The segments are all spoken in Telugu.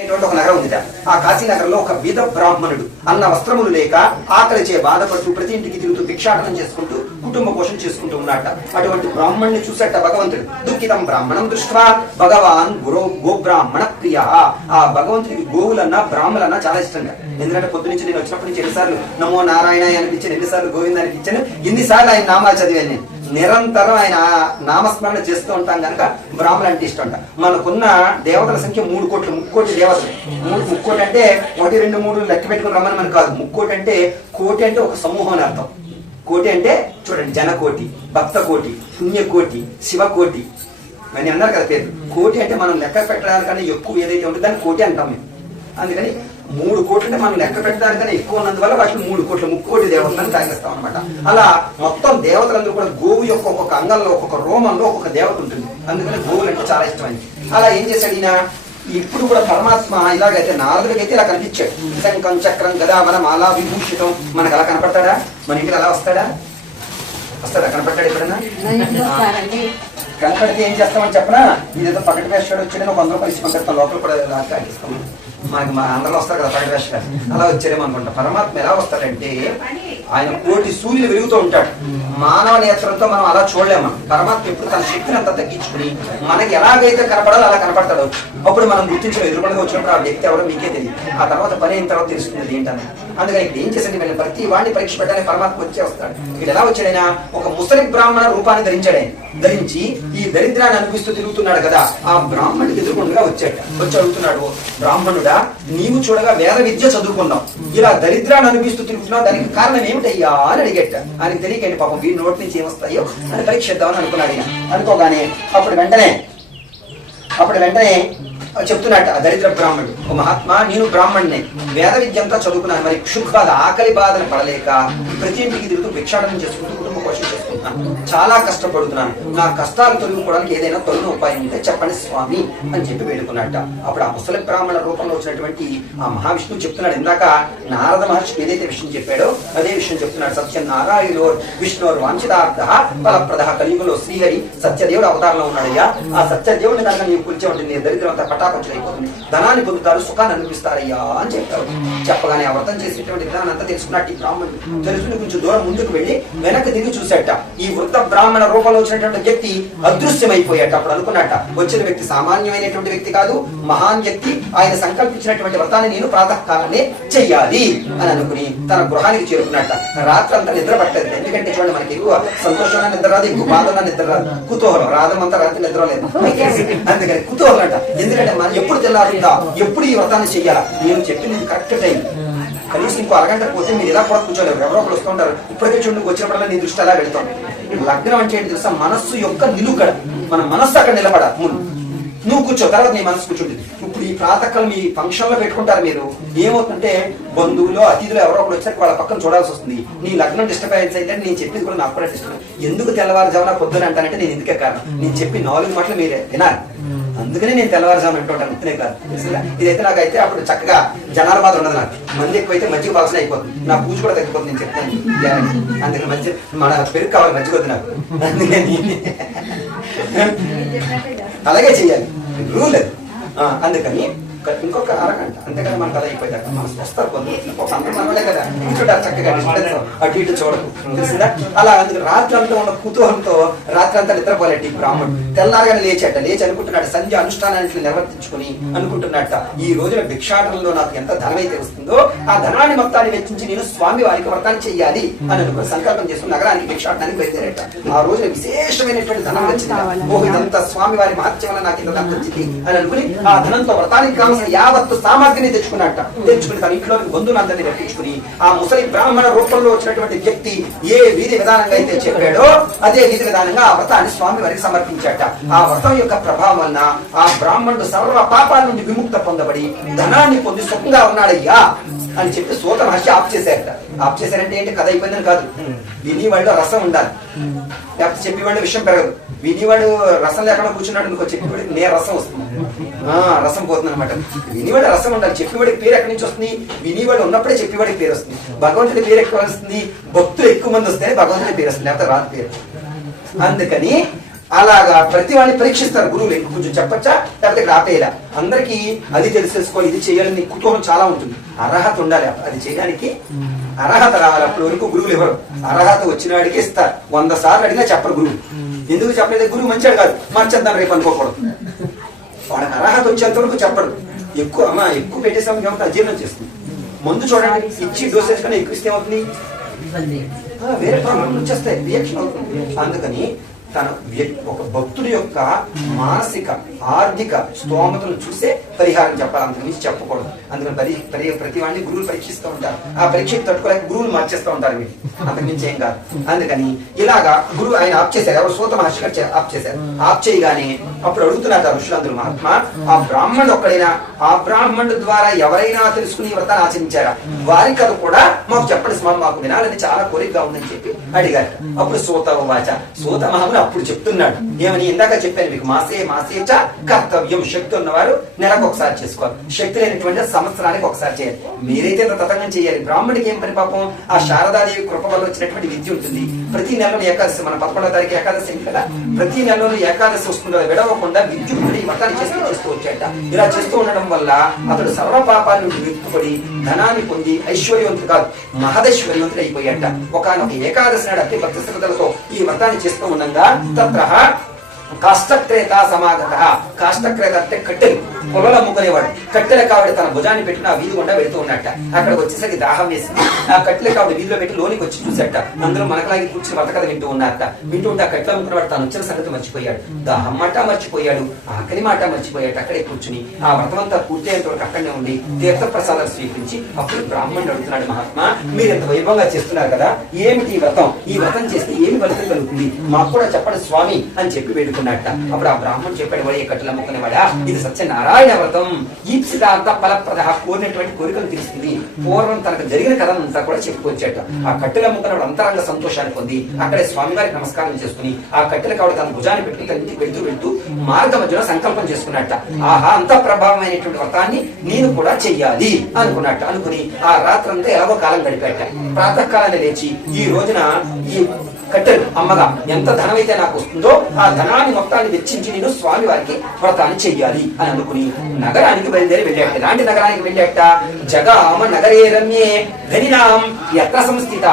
ఒక నగరం ఉంది. ఆ కాశీనగరంలో ఒక బీద బ్రాహ్మణుడు అన్న వస్త్రములు లేక ఆకలిచే బాధపడుతూ ప్రతి ఇంటికి తిరుగుతూ భిక్షాటనం చేసుకుంటూ కుటుంబ పోషణ చేసుకుంటూ ఉన్నట్ట. అటువంటి బ్రాహ్మణ్ణి చూసట భగవంతుడు. దుఃఖితం బ్రాహ్మణం దృష్ట్వా భగవాన్ గోబ్రాహ్మణ ప్రియ. ఆ భగవంతుడికి గోవులన్నా బ్రాహ్మలన్నా చాలా ఇష్టంగా. ఎందుకంటే పొద్దు నుంచి నేను వచ్చినప్పటి నుంచి ఎన్నిసార్లు నమో నారాయణ అనిపించాను, ఎన్నిసార్లు గోవింద అనిపించాను, ఎన్నిసార్లు ఆయన నామాలు చదివాను నేను. నిరంతరం ఆయన నామస్మరణ చేస్తూ ఉంటాం కనుక బ్రాహ్మణ అంటే ఇష్టం అంట. మనకున్న దేవతల సంఖ్య 3 కోట్లు, 3 కోటి దేవతలు. 3 కోటి అంటే 1, 2, 3 లెక్క పెట్టుకుని రమ్మని మనకు కాదు. 3 కోటి అంటే కోటి అంటే ఒక సమూహం అని అర్థం. కోటి అంటే చూడండి, జనకోటి, భక్త కోటి, పుణ్యకోటి, శివకోటి అని అన్నారు కదా పేరు. కోటి అంటే మనం లెక్క పెట్టడానికన్నా ఎక్కువ ఏదైతే ఉంటుందో దాన్ని కోటి అంటాం మేము. అందుకని 3 కోట్లు అంటే మనం లెక్క పెట్టడానికన్నా ఎక్కువ ఉన్నందువల్ల వాటిని 3 కోట్లు, 3 కోటి దేవతలను తాగేస్తాం అనమాట. అలా మొత్తం దేవతలందరూ కూడా గోవు యొక్క ఒక్కొక్క అంగంలో, ఒక్కొక్క రోమంలో ఒక్కొక్క దేవత ఉంటుంది. అందుకని గోవులు అంటే చాలా ఇష్టమైంది. అలా ఏం చేశాడు ఈయన? ఇప్పుడు కూడా పరమాత్మ ఇలాగైతే నారదుడికైతే ఇలా కనిపించాడు. శంఖం చక్రం గదావన మాలా విభూషితం. మనకు అలా కనపడతాడా? మన ఇంటికి అలా వస్తాడా? కనపడతాడు ఎప్పుడైనా? కనపడితే ఏం చేస్తామని చెప్పనా? ఇదేదో పకటి వేషాడు వచ్చాడని 100 రూపాయలు ఇచ్చుకుంటారు, లోపల కూడా కాటిస్తాం. మనకి మా అందరూ వస్తారు కదా పకటి వేషాడు, అలా వచ్చారేమో అనుకుంటా. పరమాత్మ ఎలా వస్తాడంటే ఆయన కోటి సూర్యులు వెలుగుతూ ఉంటాడు. మానవ నేత్రంతో మనం అలా చూడలేము. పరమాత్మ ఎప్పుడు తన శక్తిని అంతా తగ్గించుకుని మనకి ఎలాగైతే కనపడాలో అలా కనపడతాడు. అప్పుడు మనం గుర్తించడం, ఎదురుపడిగా వచ్చినప్పుడు ఆ వ్యక్తి ఎవరో మీకే తెలియదు. ఆ తర్వాత పని అయిన తర్వాత తెలుసుకునేది ఏంటని. అందుకని ఇక్కడ ఏం చేసండి, వీళ్ళని ప్రతి వాడిని పరీక్ష పెట్టడానికి పరమాత్మ వచ్చే వస్తాడు. ఇక్కడ ఎలా వచ్చాడైనా ఒక ముసలి బ్రాహ్మణ రూపాన్ని ధరించాడు. ఆయన ధరించి ఈ దరిద్రాన్ని అనిపిస్తూ తిరుగుతున్నాడు కదా, ఆ బ్రాహ్మణుడికి ఎదురుకుండా వచ్చి అడుగుతున్నాడు, బ్రాహ్మణుడా నీవు చూడగా వేద విద్య చదువుకున్నావు, ఇలా దరిద్రాన్ని అనిపిస్తూ తిరుగుతున్నావు, దానికి కారణం ఏమిటయ్యా అని అడిగేట. ఆయనకి తెలియకండి పాపం వీరి నోటి నుంచి ఏమొస్తాయో అని పరీక్షిద్దామని అనుకున్నాడు. ఆయన అనుకోగానే అప్పుడు వెంటనే చెప్తున్నట్ట ఆ దరిద్ర బ్రాహ్మణుడు, ఓ మహాత్మా నేను బ్రాహ్మణ్ణే, వేద విద్య అంతా చదువుకున్నాను, మరి క్షుద్బాధ ఆకలి బాధలు పడలేక ప్రతి ఇంటికి తిరుగుతూ భిక్షాటనం చేసుకుంటూ కుటుంబ పోషణ చేసుకుంటున్నాను, చాలా కష్టపడుతున్నాను, నా కష్టాలు తొలగిపోవడానికి ఏదైనా తొలగిన ఉపాయం ఉంటే చెప్పండి స్వామి అని చెప్పి వేడుకున్నట్ట. అప్పుడు ఆ ముసలి బ్రాహ్మణ రూపంలో వచ్చినటువంటి ఆ మహావిష్ణువు చెప్తున్నాడు. ఇందాక నారద మహర్షి ఏదైతే విషయం చెప్పాడో అదే విషయం చెప్తున్నాడు. సత్య నారాయణోర్ విష్ణుర్ వాంఛితార్థ ఫలప్రద. కలియుగంలో శ్రీహరి సత్యదేవుడు అవతారంలో ఉన్నాడయ్యా. ఆ సత్యదేవుడిని కనుక నీవు కూర్చే ఉంటుంది, నీ దరిద్రం అంతా పటాపంచలు అయిపోతుంది, ధనాన్ని పొందుతారు, సుఖాన్ని అనిపిస్తారయ్యా అని చెప్పారు. చెప్పగానే ఆ వ్రతం చేసేటువంటి విధానం అంతా తెలుసుకున్నట్టు ఈ బ్రాహ్మణుడు తెలుసుకుని కొంచెం దూరం ముందుకు వెళ్లి వెనక్కి తిరిగి చూసేట. ఈ వృద్ధ బ్రాహ్మణ రూపంలో వచ్చినటువంటి వ్యక్తి అదృశ్యమైపోయాట. అప్పుడు అనుకున్నట్ట, వచ్చిన వ్యక్తి సామాన్యమైనటువంటి వ్యక్తి కాదు, మహాన్ వ్యక్తి. ఆయన సంకల్పించినటువంటి వ్రతాన్ని నేను ప్రాతకాలనే చెయ్యాలి అని అనుకుని తన గృహానికి చేరుకున్నట్ట. రాత్రంతా నిద్ర పట్టలేదు. ఎందుకంటే చూడండి, మనకి ఎక్కువ సంతోషంగా నిద్ర రాదు, ఎక్కువ బాధగా నిద్ర రాదు, కుతూహలం. రాధమంతా రాత్రి నిద్ర లేదు, అందుకని కుతూహలం అంట. ఎందుకంటే మనం ఎప్పుడు తెల్లారుందా, ఎప్పుడు ఈ వ్రతాన్ని చెయ్యాలా, నేను చెప్పింది కరెక్ట్ టైం. కనీసం ఇంకో అరగంట పోతే మీరు ఇలా కూడా కూర్చోలేరు, ఎవరో ఒకరు వస్తుంటారు. ఇప్పటికే చూడండి, వచ్చినప్పుడల్లా నీ దృష్టి అలా వెళ్తాం. లగ్నం అంటే ఏంటి తెలుసా? మనస్సు యొక్క నిలుకడ. మన మనస్సు అక్కడ నిలబడాలి. ముందు నువ్వు కూర్చో, తర్వాత నీ మనసు కూర్చుంటుంది. ఇప్పుడు ఈ ప్రాతకాలం మీ ఫంక్షన్ లో పెట్టుకుంటారు మీరు, ఏమవుతుంటే బంధువులు అతిథులు ఎవరో ఒకరు వచ్చాక వాళ్ళ పక్కన చూడాల్సి వస్తుంది. నీ లగ్నం డిస్టర్బెన్స్ అయితే నేను చెప్పింది కూడా నాకు కూడా డిస్టర్బెన్స్. ఎందుకు తెల్లవారుజామున పొద్దున అంటానంటే నేను ఎందుకే కారణం, నేను చెప్పి 4 మాటలు మీరే వినాలి. అందుకని నేను తెల్లవారుజామున అంటుంటాను, అంతనే కాదు. ఇదైతే నాకైతే అప్పుడు చక్కగా జనాల బాధ ఉండదు. నాకు మంది ఎక్కువైతే మజ్జిగ పాలసన అయిపోతుంది, నా పూజ కూడా తగ్గిపోతుంది. నేను చెప్తాను, అందుకని మంచి మన పెరుగు కావాలి, మజ్జిగ వద్దు నాకు. అందుకని అలాగే చెయ్యాలి, రూల్ అది. అందుకని ఇంకొక అరగంట అంతేకాదు మనకు అలా అయిపోయాక మనసు వస్తారు కొంతమంది కదా, కూర్చుంటారు చక్కగా, డిస్టెన్స్ అటు ఇటు చూడకు, తెలిసిందా? అలా అందుకు రాత్రి అంతా ఉన్న కుతూహలంతో రాత్రి అంతా నిద్రపోలేట ఈ బ్రాహ్మణుడు. తెల్లారగానే లేచి అనుకుంటున్నాడు, సంధ్య అనుష్ఠానాన్ని నిర్వర్తించుకుని అనుకుంటున్నట్ట, ఈ రోజున భిక్షాటనలో నాకు ఎంత ధనం అయితే వస్తుందో ఆ ధనాన్ని మొత్తాన్ని వెచ్చించి నేను స్వామి వారికి వ్రతాన్ని చెయ్యాలి అని అనుకుని సంకల్పం చేసుకుని నగరానికి భిక్షాటనానికి బయలుదేరట. ఆ రోజున విశేషమైనటువంటి ధనం వచ్చింది. ఓ ఇదంతా స్వామి వారి మహత్యం వల్ల నాకు ఇంత ధనం వచ్చింది అని అనుకుని ఆ ధనంతో వ్రతానికి యావత్తు సామాగ్రిని తెచ్చుకుని తన ఇంట్లో బంధువులందరినీ రప్పించుకుని ఆ ముసలి బ్రాహ్మణ రూపంలో వచ్చినటువంటి వ్యక్తి ఏ విధి విధానంగా అయితే చెప్పాడో అదే విధి విధానంగా ఆ వ్రతాన్ని స్వామి వారికి సమర్పించాట. ఆ వ్రతం యొక్క ప్రభావం వలన ఆ బ్రాహ్మణుడు సర్వ పాపాల నుండి విముక్త పొందబడి ధనాన్ని పొంది సుఖంగా ఉన్నాడయ్యా అని చెప్పి సూత మహర్షి ఆప్ చేశారట. ఆప్ చేశారంటే ఏంటి, కథ అయిపోయిందని కాదు, వినివాడిలో రసం ఉండాలి, లేకపోతే చెప్పేవాళ్ళు విషయం పెరగదు. వినివాడు రసం లేకుండా కూర్చున్నాడు అనుకో, చెప్పేవాడికి నే రసం వస్తుంది, రసం పోతుంది అనమాట. వినివాడు రసం ఉండాలి. చెప్పేవాడికి పేరు ఎక్కడి నుంచి వస్తుంది? వినివాడు ఉన్నప్పుడే చెప్పేవాడికి పేరు వస్తుంది. భగవంతుడి పేరు ఎక్కువ వస్తుంది, భక్తులు ఎక్కువ మంది వస్తే భగవంతుడి పేరు వస్తుంది, లేకపోతే రాదు పేరు. అందుకని అలాగా ప్రతి వాడిని పరీక్షిస్తారు గురువులు. కొంచెం చెప్పచ్చా లేకపోతే ఇక్కడ ఆపేయాలా? అందరికీ అది తెలుసుకోవాలి, ఇది చేయాలని కుతూహలం చాలా ఉంటుంది. అర్హత ఉండాలి అది చేయడానికి, అర్హత రావాలి. అప్పటి వరకు గురువులు ఎవరు అర్హత వచ్చిన వాడికి ఇస్తారు. 100 సార్లు అడిగినా చెప్పరు గురువు. ఎందుకు చెప్పలేదు? గురువు మంచివాడు కాదు, మార్చేద్దాం రేపు అనుకోకూడదు. వాడికి అర్హత వచ్చేంత వరకు చెప్పడు. ఎక్కువ పెట్టేసాము కాబట్టి అజీర్ణం చేస్తుంది. మందు చూడండి, ఇచ్చి డోసేజ్ కన్నా ఎక్కువ ఇస్తే ఏమవుతుంది? వేరే ప్రాబ్లం వచ్చేస్తాయి, రియాక్షన్ అవుతుంది. అందుకని ఒక భక్తుడి యొక్క మానసిక ఆర్థిక స్తోమతను చూసే పరిహారం చెప్పాలి, అంతకుమించి చెప్పకూడదు. అందుకని ప్రతి వాడిని గురువులు పరీక్షిస్తూ ఉంటారు. ఆ పరీక్షకు తట్టుకోలేక గురువులు మార్చేస్తూ ఉంటారు వీళ్ళు, అంతకుమించి ఏం కాదు. అందుకని ఇలాగా గురువు ఆయన ఆప్ చేశారు. ఎవరు? సూత మహర్షి గారు ఆప్ చేశారు. ఆప్ చేయగానే అప్పుడు అడుగుతున్నారు ఋషులందరూ, మహాత్మా ఆ బ్రాహ్మణుడు ఒక్కడైనా, ఆ బ్రాహ్మణుడు ద్వారా ఎవరైనా తెలుసుకుని వ్రతాన్ని ఆచరించారా? వారి కథ కూడా మాకు చెప్పండి స్వామి, మాకు వినాలని చాలా కోరికగా ఉందని చెప్పి అడిగారు. అప్పుడు సూత వాచ, సూత మహాముని అప్పుడు చెప్తున్నాడు ఏమని? ఇందాక చెప్పాను మీకు, మాసేచ కర్తవ్యం. శక్తి ఉన్నవారు నెలకు ఒకసారి చేసుకోవాలి, శక్తి లేనటువంటి సంవత్సరానికి ఒకసారి చేయాలి. మీరైతే తతంగం చేయాలి. బ్రాహ్మణికి ఏం పని పాపం? ఆ శారదాదేవి కృప వల్ల వచ్చినటువంటి విద్య ఉంటుంది. ప్రతి నెలలో ఏకాదశి, మన 11వ తారీఖు ఏకాదశి కదా, ప్రతి నెలలో ఏకాదశి వస్తుందో విడవకుండా విద్యుత్తుడు ఈ వ్రతాన్ని చేస్తూ వచ్చాట. ఇలా చేస్తూ ఉండడం వల్ల అతడు సర్వ పాపాల నుండి విముక్తుపడి ధనాన్ని పొంది ఐశ్వర్యవంతుడు కాదు, మహదైశ్వర్యవంతుడు అయిపోయాట. ఒకనొక ఏకాదశి నాడు అతి భక్తి శ్రద్ధలతో ఈ వ్రతాన్ని చేస్తూ ఉండగా తత్రః కాష్టక్రేత సమాగత. కాష్టక్రేత అంటే కట్టెలు, పొలలు అమ్ముకునేవాడు. కట్టెల కావిడ తన భుజాన్ని పెట్టుకుని ఆ వీధి గుండా వెళుతూ ఉన్నట్ట. అక్కడికి వచ్చేసరికి దాహం వేసింది. ఆ కట్టెల కావిడ వీధిలో పెట్టి లోనికి వచ్చి చూసేట. అందరూ మనకలాగి కూర్చుని వ్రతకథ వింటూ ఉన్నారట. వింటూ ఉంటే ఆ కట్టెలు అమ్ముకునేవాడు తాను వచ్చిన సంగతి మర్చిపోయాడు. దాహం మాట మర్చిపోయాడు, ఆకలి మాట మర్చిపోయాడు. అక్కడే కూర్చుని ఆ వ్రతమంతా పూర్తయ్యేంత వరకు అక్కడనే ఉండి తీర్థ ప్రసాదాలు స్వీకరించి అప్పుడు బ్రాహ్మణుడు అడుగుతున్నాడు, మహాత్మా మీరు ఎంత వైభవంగా చేస్తున్నారు కదా, ఏమిటి ఈ వ్రతం? ఈ వ్రతం చేస్తే ఏమి ఫలితం కలుగుతుంది? మాకు కూడా చెప్పండి స్వామి అని చెప్పి వేడుకున్నాడు. అప్పుడు ఆ బ్రాహ్మణుడు చెప్పాడు, వాడు కట్టెలు అమ్ముకునేవాడా, ఇది సత్యనారాయణ వ్రతం. ఈప్సితార్థ ఫలప్రద, కోరినటువంటి కోరికలు తీరుస్తుంది. పూర్వం తనకు జరిగిన కథ అంతా కూడా చెప్పుకొచ్చాట. ఆ కట్టెలు అమ్ముకునేవాడు అంతరంగ సంతోషాన్ని పొంది అక్కడే స్వామి వారికి నమస్కారం చేసుకుని ఆ కట్టెల కావడ తన భుజాన్ని పెట్టుకుని తన ఇంటికి వెళ్తూ మార్గ మధ్యలో సంకల్పం చేసుకున్నట్ట. ఆహా, అంత ప్రభావమైనటువంటి వ్రతాన్ని నేను కూడా చెయ్యాలి అనుకున్నట్ట. అనుకుని ఆ రాత్రంతా ఎలాగో కాలం గడిపాట. ప్రాతకాలాన్ని లేచి ఈ రోజున ఈ కట్టెలు అమ్మగా ఎంత ధనం అయితే నాకు వస్తుందో ఆ ధనాన్ని మొత్తాన్ని వెచ్చించి నేను స్వామి వారికి వ్రతాన్ని చెయ్యాలి అని అనుకుని నగరానికి బయలుదేరి వెళ్ళాట. ఎలాంటి నగరానికి వెళ్ళాట? జగామ నగరే రమ్యే ధనినాం ఎత్ర సంస్థిత.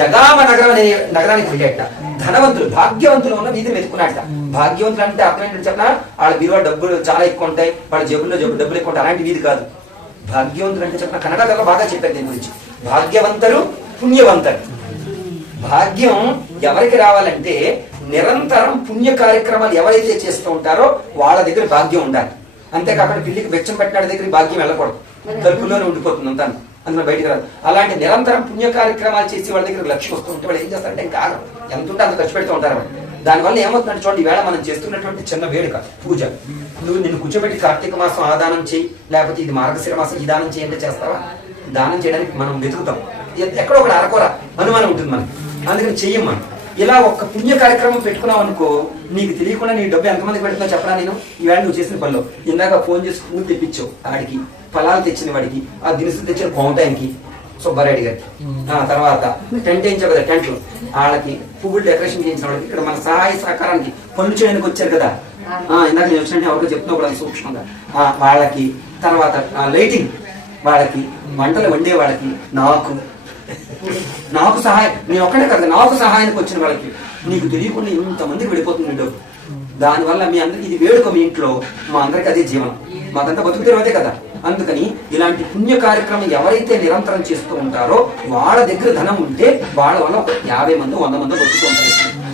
జగామ నగరం అనే నగరానికి వెళ్ళాట. ధనవంతులు, భాగ్యవంతులు ఉన్న వీధిని వెతుకున్నట్ట. భాగ్యవంతులు అంటే అర్థం ఏంటంటే చెప్పిన, వాళ్ళ బీరువా డబ్బులు చాలా ఎక్కువ ఉంటాయి, వాళ్ళ జేబుల్లో డబ్బులు ఎక్కువ ఉంటాయి, అలాంటి వీధి కాదు. భాగ్యవంతులు అంటే చెప్పిన కన్నడలో బాగా చెప్పారు దీని గురించి. భాగ్యవంతులు, పుణ్యవంతులు. భాగ్యం ఎవరికి రావాలంటే నిరంతరం పుణ్య కార్యక్రమాలు ఎవరైతే చేస్తూ ఉంటారో వాళ్ళ దగ్గర భాగ్యం ఉండాలి. అంతేకాకుండా పిల్లికి వెచ్చం పెట్టిన దగ్గర భాగ్యం వెళ్ళకూడదు, తలుపులోనే ఉండిపోతుంది అంతా, అందులో బయటికి రాదు. అలాంటి నిరంతరం పుణ్య కార్యక్రమాలు చేసి వాళ్ళ దగ్గర లక్ష్యం వస్తూ ఉంటే వాళ్ళు ఏం చేస్తారంటే ఇంకా ఎంత ఉంటే అంత ఖర్చు పెడుతూ ఉంటారు. దానివల్ల ఏమవుతుందంటే చూడండి, ఈవేళ మనం చేస్తున్నటువంటి చిన్న వేడుక పూజ, నిన్ను కూర్చోబెట్టి కార్తీక మాసం ఆ దానం చేయి, లేకపోతే ఇది మార్గశిర మాసం ఈ దానం చేయంటే చేస్తావా? దానం చేయడానికి మనం వెతుకుతాం, ఎక్కడో ఒకటి అరకొర అనుమానం ఉంటుంది మనకి, అందుకని చెయ్యం మనం. ఇలా ఒక్క పుణ్య కార్యక్రమం పెట్టుకున్నావు అనుకో, నీకు తెలియకుండా నీ డబ్బు ఎంతమందికి పెడుతున్నా చెప్పరా? నేను ఈవేళ నువ్వు చేసిన పనిలో ఇందాక ఫోన్ చేసి పువ్వులు తెప్పించావు ఆడికి, ఫలాలు తెచ్చిన వాడికి, ఆ దినుసులు తెచ్చిన కౌంటానికి సుబ్బారెడ్డి గారికి, తర్వాత టెంట్ వేయించావు కదా, టెంట్లు వాళ్ళకి, పువ్వులు డెకరేషన్ చేయించిన వాళ్ళకి, ఇక్కడ మన సహాయ సహకారానికి పనులు చేయడానికి వచ్చారు కదా, ఇందాక నేను వచ్చినట్టు ఎవరికో చెప్తున్నా కూడా సూక్ష్మంగా వాళ్ళకి, తర్వాత లైటింగ్ వాళ్ళకి, వంటలు వండే వాళ్ళకి, నాకు సహాయం, నేను ఒక్కడే కదా నాకు సహాయానికి వచ్చిన వాళ్ళకి, నీకు తెలియకుండా ఇంతమందికి వెళ్ళిపోతుంది డబ్బు. దానివల్ల మీ అందరికి ఇది వేడుక, మీ ఇంట్లో మా అందరికి అదే జీవనం, మాకంతా బతుకుతారు అదే కదా. అందుకని ఇలాంటి పుణ్య కార్యక్రమం ఎవరైతే నిరంతరం చేస్తూ ఉంటారో వాళ్ళ దగ్గర ధనం ఉంటే వాళ్ళ వల్ల ఒక 50 మంది 100 మంది బతుకుతూ ఉంటారు.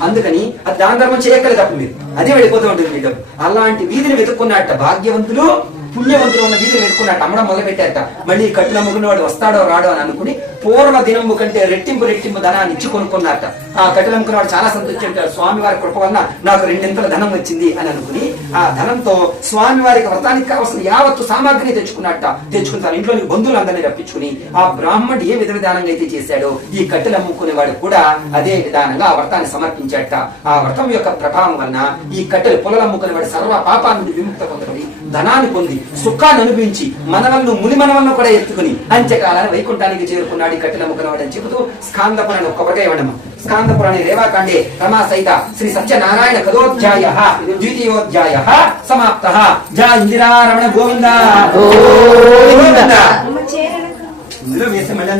అందుకని అది దాన ధర్మం చేయక్కలేదు, అప్పుడు మీరు అదే వెళ్ళిపోతూ ఉంటుంది మీ డబ్బు. అలాంటి వీధిని వెతుక్కున్నట్ట భాగ్యవంతులు, పుణ్యవంతులు ఉన్న వీధిని వెతుక్కున్నట్టు అమ్మడం మొదలు పెట్టారట. మళ్ళీ కట్టులు అమ్ముకున్న వాడు వస్తాడో రాడో అని అనుకుని పూర్వ దినము కంటే రెట్టింపు ధనాన్ని ఇచ్చి కొనుక్కున్నారట. ఆ కట్టులు అమ్ముకున్న వాడు చాలా సంతోషించాడు, స్వామి వారి కృప వల్ల నాకు 2 ఇంతల ధనం వచ్చింది అని అనుకుని ఆ ధనంతో స్వామి వారికి వ్రతానికి కావాల్సిన యావత్తు సామాగ్రిని తెచ్చుకుని తన ఇంట్లో బంధువులందరినీ రప్పించుకుని ఆ బ్రాహ్మణుడు ఏ విధానంగా అయితే చేశాడో ఈ కట్టెలు అమ్ముకునేవాడు కూడా అదే విధానంగా ఆ వ్రతాన్ని సమర్పించాట. ఆ వ్రతం యొక్క ప్రభావం వలన ఈ కట్టెలు పొలలు అమ్ముకునేవాడు సర్వ పాపాల నుండి విముక్త పొందబడి ధనాన్ని పొంది సుఖాన్ని అనుభవించి మనవలను ముని మనవలను కూడా ఎత్తుకుని అంత్యకాలాన్ని వైకుంఠానికి చేరుకున్నాడు ఈ కట్టెలు అమ్ముకునేవాడు అని చెబుతూ స్కాంద పురాణం ఒక్కొక్కగా ఇవ్వడము. స్కాంద పురాణే రేవాకాండే రమా సహిత శ్రీ సత్యనారాయణ కథోధ్యాయః ద్వితీయోధ్యాయః సమాప్తః. జయ ఇందిరారమణ గోవింద గోవింద. ఇందులో వేసే మళ్ళీ